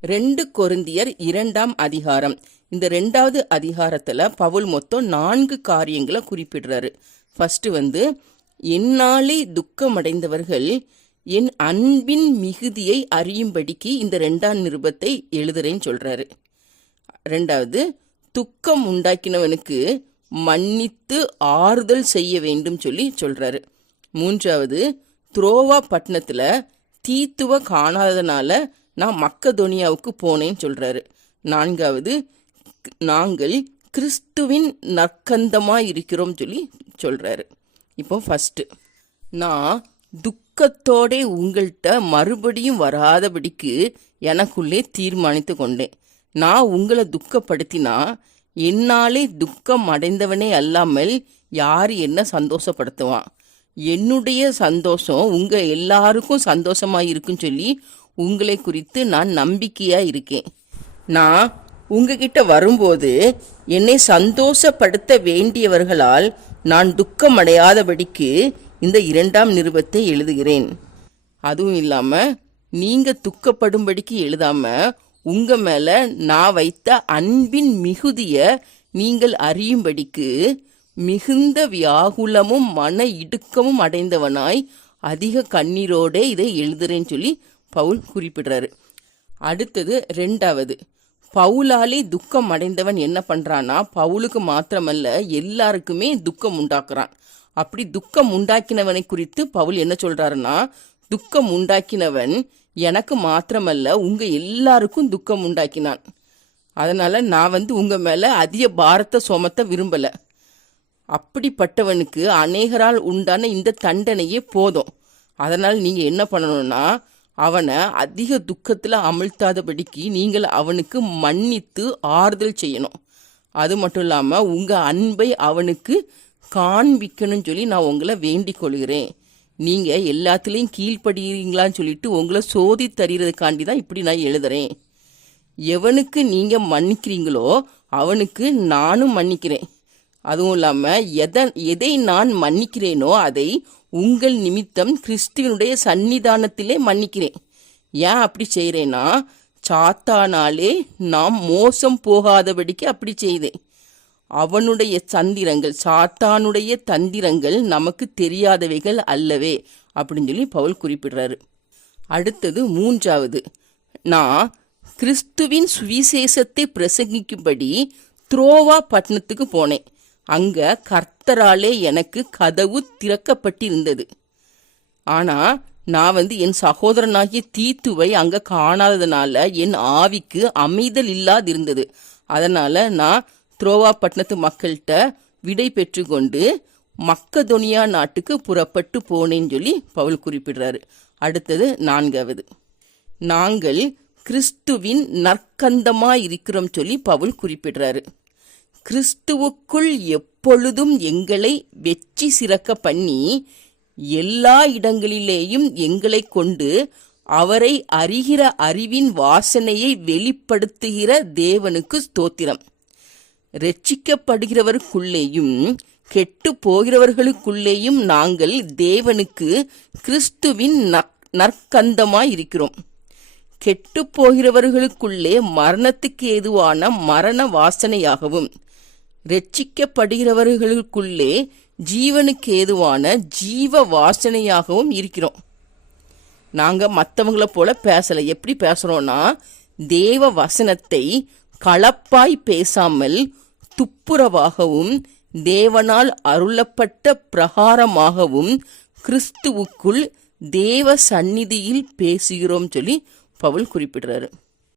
ரெண்டு கொருந்தியர் இரண்டாம் அதிகாரம். இந்த ரெண்டாவது அதிகாரத்துல பவுல் மொத்தம் நான்கு காரியங்களை குறிப்பிடுறாரு. ஃபர்ஸ்ட் வந்து என்னாலே துக்கமடைந்தவர்கள் என் அன்பின் மிகுதியை அறியும்படிக்கு இந்த ரெண்டாம் நிருபத்தை எழுதுறேன்னு சொல்றாரு. ரெண்டாவது துக்கம் உண்டாக்கினவனுக்கு மன்னித்து ஆறுதல் செய்ய வேண்டும் சொல்லி சொல்றாரு. மூன்றாவது துரோவா பட்டணத்துல தீத்துவ காணாதனால நான் மக்கதோனியாவுக்கு போனேன்னு சொல்கிறாரு நான்காவது நாங்கள் கிறிஸ்துவின் நற்கந்தமாக இருக்கிறோம் சொல்லி சொல்கிறாரு இப்போ ஃபஸ்ட்டு நான் துக்கத்தோடே உங்கள்கிட்ட மறுபடியும் வராதபடிக்கு எனக்குள்ளே தீர்மானித்து கொண்டேன். நான் உங்களை துக்கப்படுத்தினா என்னாலே துக்கம் அடைந்தவனே அல்லாமல் யார் என்ன சந்தோஷப்படுத்துவான்? என்னுடைய சந்தோஷம் உங்கள் எல்லாருக்கும் சந்தோஷமாக இருக்குன்னு சொல்லி உங்களை குறித்து நான் நம்பிக்கையா இருக்கேன். நான் உங்ககிட்ட வரும்போது என்னை சந்தோஷப்படுத்த வேண்டியவர்களால் நான் துக்கம் அடையாதபடிக்கு இந்த இரண்டாம் நிருபத்தை எழுதுகிறேன். அதுவும் இல்லாம நீங்க துக்கப்படும்படிக்கு எழுதாம உங்க மேல நான் வைத்த அன்பின் மிகுதிய நீங்கள் அறியும்படிக்கு மிகுந்த வியாகுலமும் மன இடுக்கமும் அடைந்தவனாய் அதிக கண்ணீரோடே இதை எழுதுறேன்னு சொல்லி பவுல் குறிப்பிடுறாரு. அடுத்தது ரெண்டாவது பவுலாலே துக்கம் அடைந்தவன் என்ன பண்ணுறான்னா பவுலுக்கு மாத்திரமல்ல எல்லாருக்குமே துக்கம் உண்டாக்குறான். அப்படி துக்கம் உண்டாக்கினவனை குறித்து பவுல் என்ன சொல்றாருன்னா துக்கம் உண்டாக்கினவன் எனக்கு மாத்திரமல்ல உங்க எல்லாருக்கும் துக்கம் உண்டாக்கினான். அதனால நான் வந்து உங்க மேல அதிக பாரத்தை சுமத்த விரும்பல. அப்படிப்பட்டவனுக்கு அநேகரால் உண்டான இந்த தண்டனையே போதும். அதனால் நீங்க என்ன பண்ணணும்னா அவனை அதிக துக்கத்தில் அமிழ்த்தாதபடிக்கு நீங்கள் அவனுக்கு மன்னித்து ஆறுதல் செய்யணும். அது மட்டும் இல்லாமல் உங்கள் அன்பை அவனுக்கு காண்பிக்கணும்னு சொல்லி நான் உங்களை வேண்டிக் கொள்கிறேன். நீங்கள் எல்லாத்துலேயும் கீழ்ப்படுகிறீங்களான்னு சொல்லிட்டு உங்களை சோதி தருகிறதுக்காண்டி தான் இப்படி நான் எழுதுறேன். எவனுக்கு நீங்கள் மன்னிக்கிறீங்களோ அவனுக்கு நானும் மன்னிக்கிறேன். அதுவும் இல்லாம எதை எதை நான் மன்னிக்கிறேனோ அதை உங்கள் நிமித்தம் கிறிஸ்துவனுடைய சன்னிதானத்திலே மன்னிக்கிறேன். ஏன் அப்படி செய்கிறேன்னா சாத்தானாலே நாம் மோசம் போகாதபடிக்கு அப்படி செய்தேன். அவனுடைய தந்திரங்கள் சாத்தானுடைய தந்திரங்கள் நமக்கு தெரியாதவைகள் அல்லவே அப்படின்னு சொல்லி பவுல் குறிப்பிடுறாரு. அடுத்தது மூன்றாவது. நான் கிறிஸ்துவின் சுவிசேஷத்தை பிரசங்கிக்கும்படி துரோவா பட்டணத்துக்கு போனேன். அங்க கர்த்தராலே எனக்கு கதவு திறக்கப்பட்டிருந்தது. ஆனா நான் வந்து என் சகோதரனாகிய தீத்துவை அங்க காணாததுனால என் ஆவிக்கு அமைதல் இல்லாதிருந்தது. அதனால நான் துரோவா பட்டணத்து மக்கள்கிட்ட விடை பெற்றுக்கொண்டு மக்கதொனியா நாட்டுக்கு புறப்பட்டு போனேன்னு சொல்லி பவுல் குறிப்பிடுறாரு. அடுத்தது நான்காவது. நாங்கள் கிறிஸ்துவின் நற்கந்தமாக இருக்கிறோம் சொல்லி பவுல் குறிப்பிடுறாரு. கிறிஸ்துவுக்குள் எப்பொழுதும் எங்களை வெற்றி சிறக்க பண்ணி எல்லா இடங்களிலேயும் எங்களை கொண்டு அவரை அறிகிற அறிவின் வாசனையை வெளிப்படுத்துகிற தேவனுக்கு ஸ்தோத்திரம். ரட்சிக்கப்படுகிறவருக்குள்ளேயும் கெட்டு போகிறவர்களுக்குள்ளேயும் நாங்கள் தேவனுக்கு கிறிஸ்துவின் நற்- நற்கந்தமாய் இருக்கிறோம் கெட்டு போகிறவர்களுக்குள்ளே மரணத்துக்கு ஏதுவான மரண வாசனையாகவும் ரட்சிக்கப்படுகிறவர்களுக்குள்ளே ஜீவனுக்கு ஏதுவான ஜீவ வாசனையாகவும் இருக்கிறோம். நாங்கள் மற்றவங்கள போல பேசல. எப்படி பேசுகிறோன்னா தேவ வசனத்தை களப்பாய் பேசாமல் துப்புரவாகவும் தேவனால் அருளப்பட்ட பிரகாரமாகவும் கிறிஸ்துவுக்குள் தேவ சந்நிதியில் பேசுகிறோம் சொல்லி பவுல் குறிப்பிடுறாரு.